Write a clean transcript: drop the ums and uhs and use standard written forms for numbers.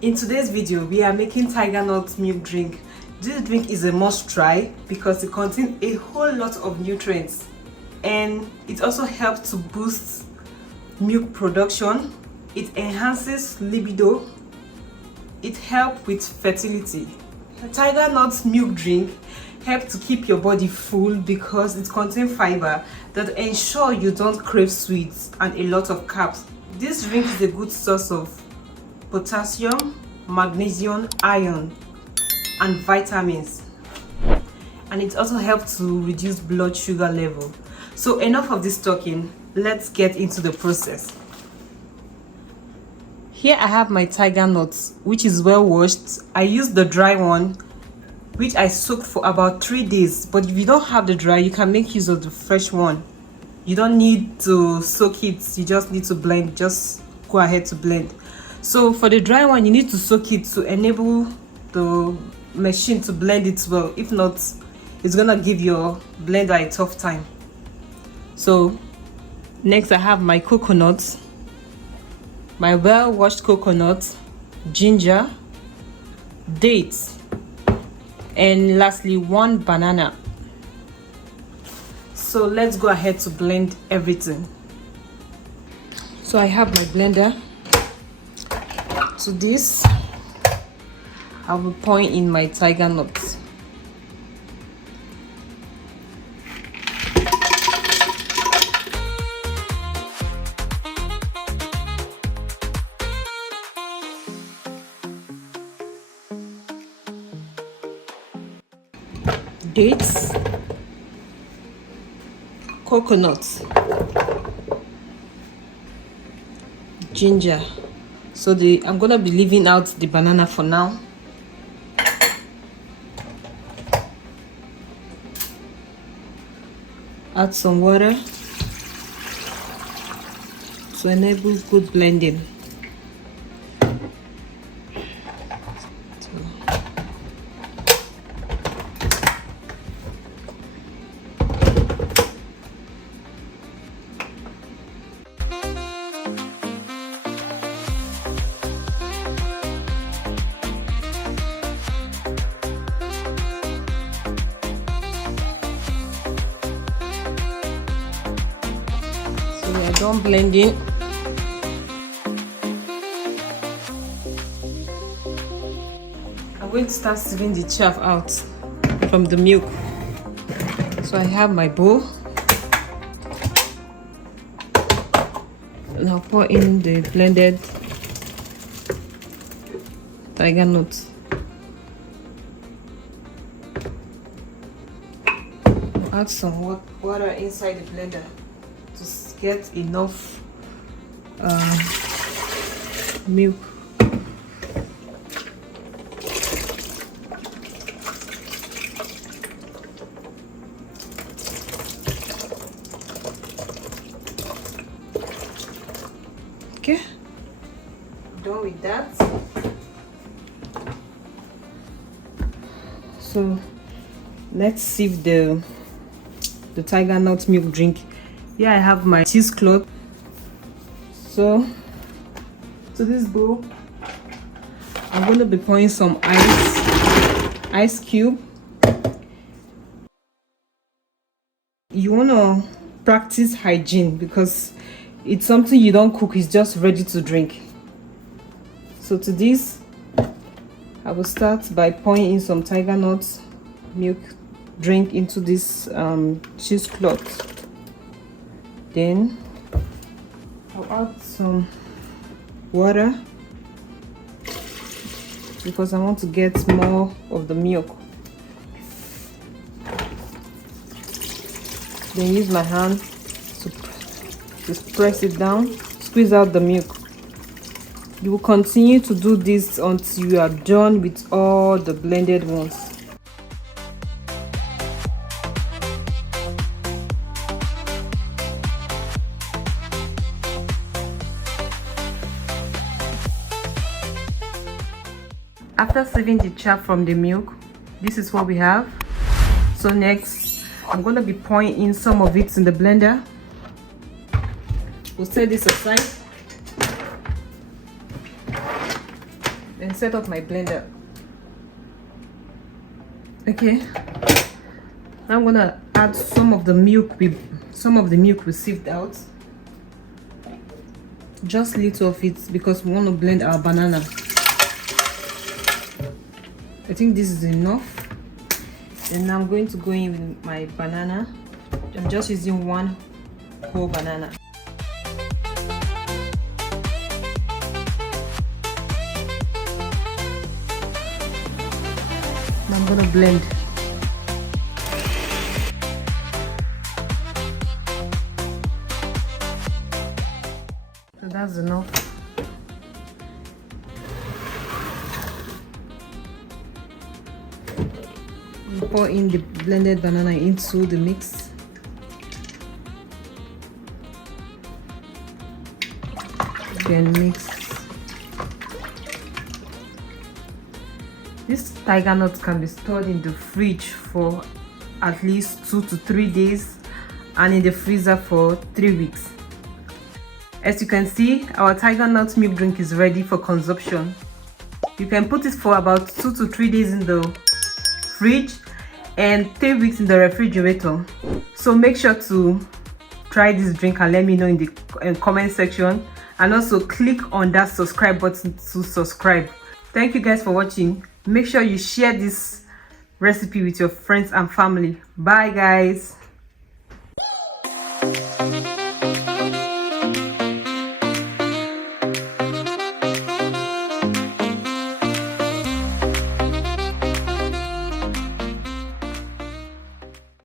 In today's video, we are making TigerNut milk drink. This drink is a must try because it contains a whole lot of nutrients and it also helps to boost milk production. It enhances libido. It helps with fertility. TigerNut milk drink helps to keep your body full because it contains fiber that ensure you don't crave sweets and a lot of carbs. This drink is a good source of potassium, magnesium, iron and vitamins, and it also helps to reduce blood sugar level. So enough of this talking, let's get into the process. Here I have my TigerNuts, which is well washed. I used the dry one, which I soaked for about 3 days, but if you don't have the dry, you can make use of the fresh one. You don't need to soak it, you just need to blend. Just go ahead to blend. So for the dry one, you need to soak it to enable the machine to blend it well. If not, it's gonna give your blender a tough time. So next I have my coconut, my well washed coconut, ginger, dates, and lastly 1 banana. So let's go ahead to blend everything. So I have my blender. To this, I will pour in my TigerNuts. Dates, coconuts, ginger. So I'm gonna be leaving out the banana for now. Add some water to enable good blending. We are done blending. I'm going to start sieving the chaff out from the milk. So I have my bowl and I'll pour in the blended TigerNut. Add some water inside the blender to get enough milk. Okay, done with that. So let's sieve the TigerNut milk drink. Here I have my cheesecloth. So to this bowl, I'm going to be pouring some ice cube. You want to practice hygiene because it's something you don't cook, it's just ready to drink. So to this, I will start by pouring in some TigerNut milk drink into this cheesecloth. Then I'll add some water because I want to get more of the milk. Then use my hand to press it down, squeeze out the milk. You will continue to do this until you are done with all the blended ones. After sieving the chaff from the milk, this is what we have. So next, I'm going to be pouring in some of it in the blender. We'll set this aside. Then set up my blender. Okay, now I'm gonna add some of the milk we sieved out. Just little of it because we want to blend our banana. I think this is enough. And now I'm going to go in with my banana. I'm just using one whole banana. Now I'm gonna blend. So that's enough. Pour in the blended banana into the mix. Then mix. This tiger nut can be stored in the fridge for at least 2 to 3 days and in the freezer for 3 weeks. As you can see, our tiger nut milk drink is ready for consumption. You can put it for about 2 to 3 days in the fridge and 3 weeks in the refrigerator. So make sure to try this drink and let me know in the comment section, and also click on that subscribe button to subscribe. Thank you guys for watching. Make sure you share this recipe with your friends and family. Bye guys.